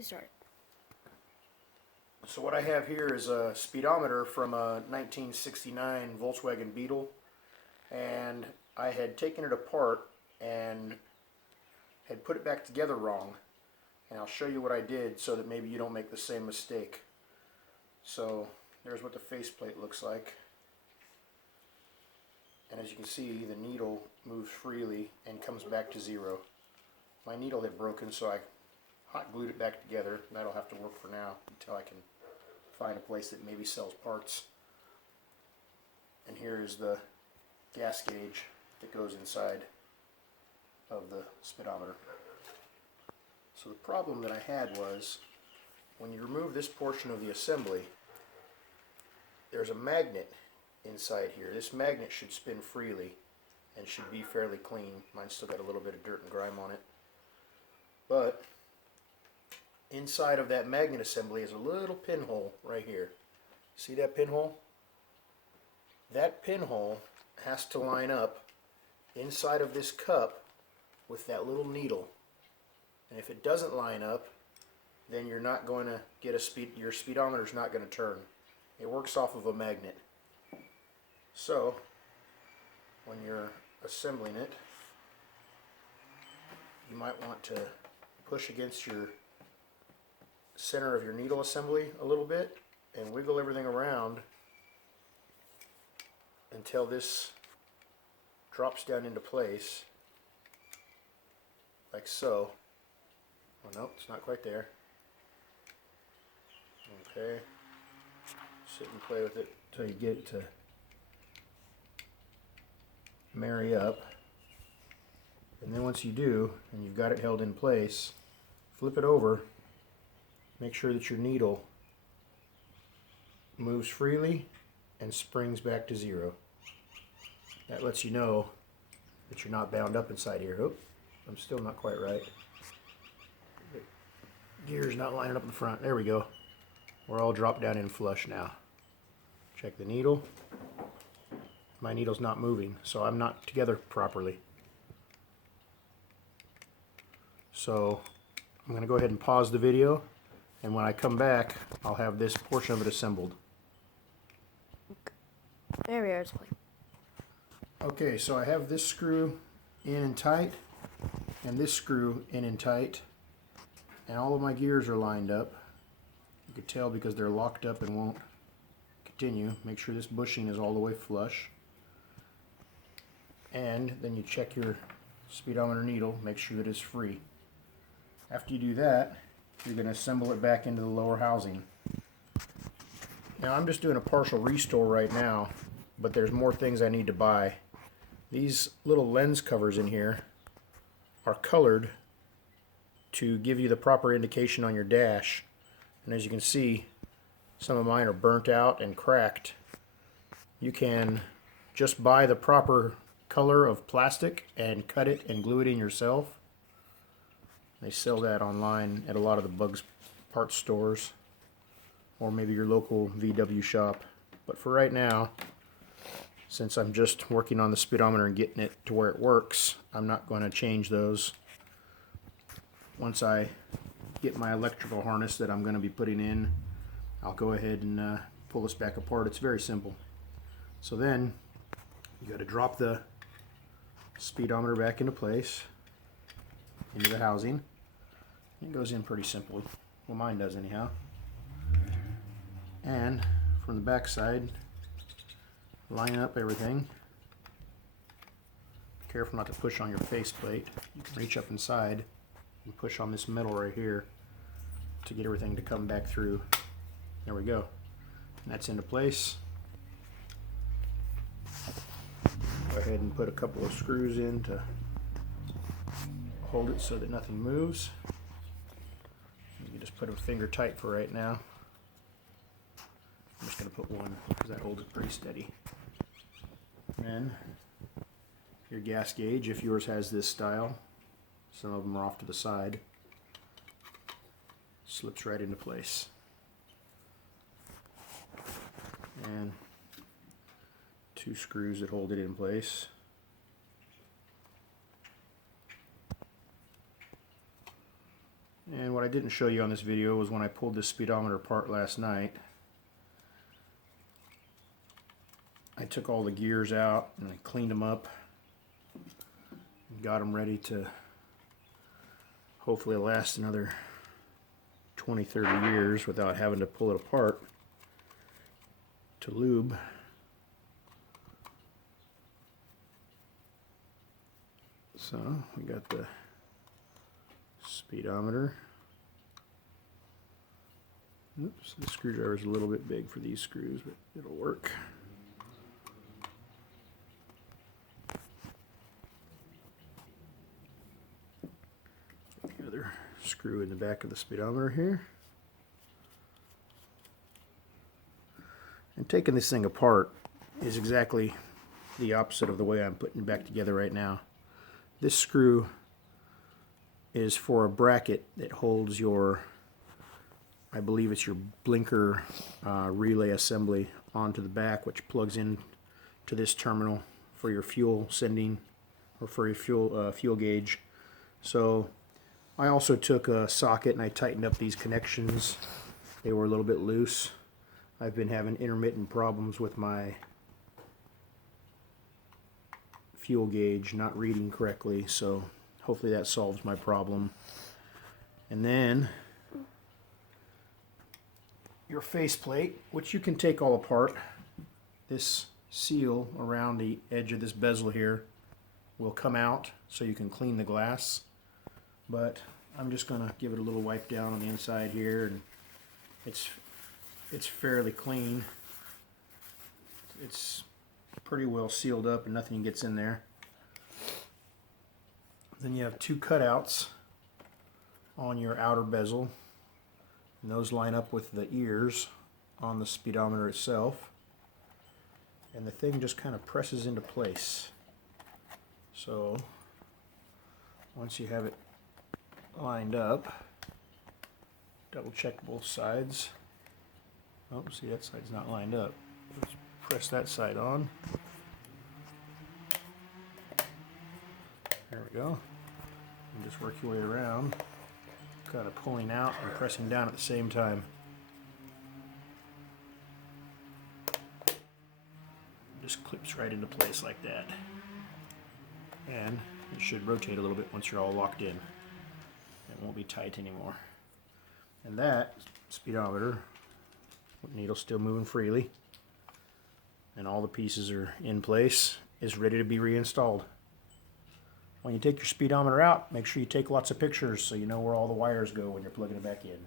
Start. So what I have here is a speedometer from a 1969 Volkswagen Beetle, and I had taken it apart and had put it back together wrong, and I'll show you what I did so that maybe you don't make the same mistake. So there's what the faceplate looks like, and as you can see, the needle moves freely and comes back to zero. My needle had broken, so I hot glued it back together. That'll have to work for now until I can find a place that maybe sells parts. And here is the gas gauge that goes inside of the speedometer. So the problem that I had was, when you remove this portion of the assembly, there's a magnet inside here. This magnet should spin freely and should be fairly clean. Mine's still got a little bit of dirt and grime on it. But inside of that magnet assembly is a little pinhole right here. See that pinhole? That pinhole has to line up inside of this cup with that little needle. And if it doesn't line up, then you're not going to get your speedometer's not going to turn. It works off of a magnet. So, when you're assembling it, you might want to push against your center of your needle assembly a little bit and wiggle everything around until this drops down into place, like so. Oh no, it's not quite there. Okay, sit and play with it until you get it to marry up, and then once you do and you've got it held in place, flip it over. Make sure that your needle moves freely and springs back to zero. That lets you know that you're not bound up inside here. Oop, I'm still not quite right. The gear's not lining up in front. There we go. We're all dropped down in flush now. Check the needle. My needle's not moving, so I'm not together properly. So I'm going to go ahead and pause the video, and when I come back, I'll have this portion of it assembled. There we are. It's playing. Okay, so I have this screw in and tight, and this screw in and tight, and all of my gears are lined up. You can tell because they're locked up and won't continue. Make sure this bushing is all the way flush. And then you check your speedometer needle, make sure that it's free. After you do that, you're going to assemble it back into the lower housing. Now I'm just doing a partial restore right now, but there's more things I need to buy. These little lens covers in here are colored to give you the proper indication on your dash. And as you can see, some of mine are burnt out and cracked. You can just buy the proper color of plastic and cut it and glue it in yourself. They sell that online at a lot of the Bugs parts stores, or maybe your local VW shop. But for right now, since I'm just working on the speedometer and getting it to where it works, I'm not going to change those. Once I get my electrical harness that I'm going to be putting in, I'll go ahead and pull this back apart. It's very simple. So then you got to drop the speedometer back into place, into the housing. It goes in pretty simply. Well, mine does anyhow. And from the back side, line up everything. Careful not to push on your faceplate. You can reach up inside and push on this metal right here to get everything to come back through. There we go. And that's into place. Go ahead and put a couple of screws in to hold it so that nothing moves. You can just put them finger tight for right now. I'm just going to put one because that holds it pretty steady. And your gas gauge, if yours has this style, some of them are off to the side, slips right into place. And two screws that hold it in place. And what I I didn't show you on this video was when I pulled this speedometer apart last night. I took all the gears out and I cleaned them up and got them ready to hopefully last another 20-30 years without having to pull it apart to lube. So we got the speedometer. Oops, the screwdriver is a little bit big for these screws, but it'll work. The other screw in the back of the speedometer here. And taking this thing apart is exactly the opposite of the way I'm putting it back together right now. This screw is for a bracket that holds your, I believe it's your blinker relay assembly onto the back, which plugs in to this terminal for your fuel sending or for your fuel gauge. So I also took a socket and I tightened up these connections. They were a little bit loose. I've been having intermittent problems with my fuel gauge not reading correctly, so hopefully that solves my problem. And then your faceplate, which you can take all apart. This seal around the edge of this bezel here will come out so you can clean the glass, but I'm just going to give it a little wipe down on the inside here, and it's fairly clean. It's pretty well sealed up and nothing gets in there. Then you have two cutouts on your outer bezel, and those line up with the ears on the speedometer itself, and the thing just kind of presses into place. So once you have it lined up, double check both sides. Oh, see, that side's not lined up. Let's press that side on. There we go. And just work your way around, kind of pulling out and pressing down at the same time. Just clips right into place like that. And it should rotate a little bit once you're all locked in. It won't be tight anymore. And that speedometer, needle's still moving freely, and all the pieces are in place, is ready to be reinstalled. When you take your speedometer out, make sure you take lots of pictures so you know where all the wires go when you're plugging it back in.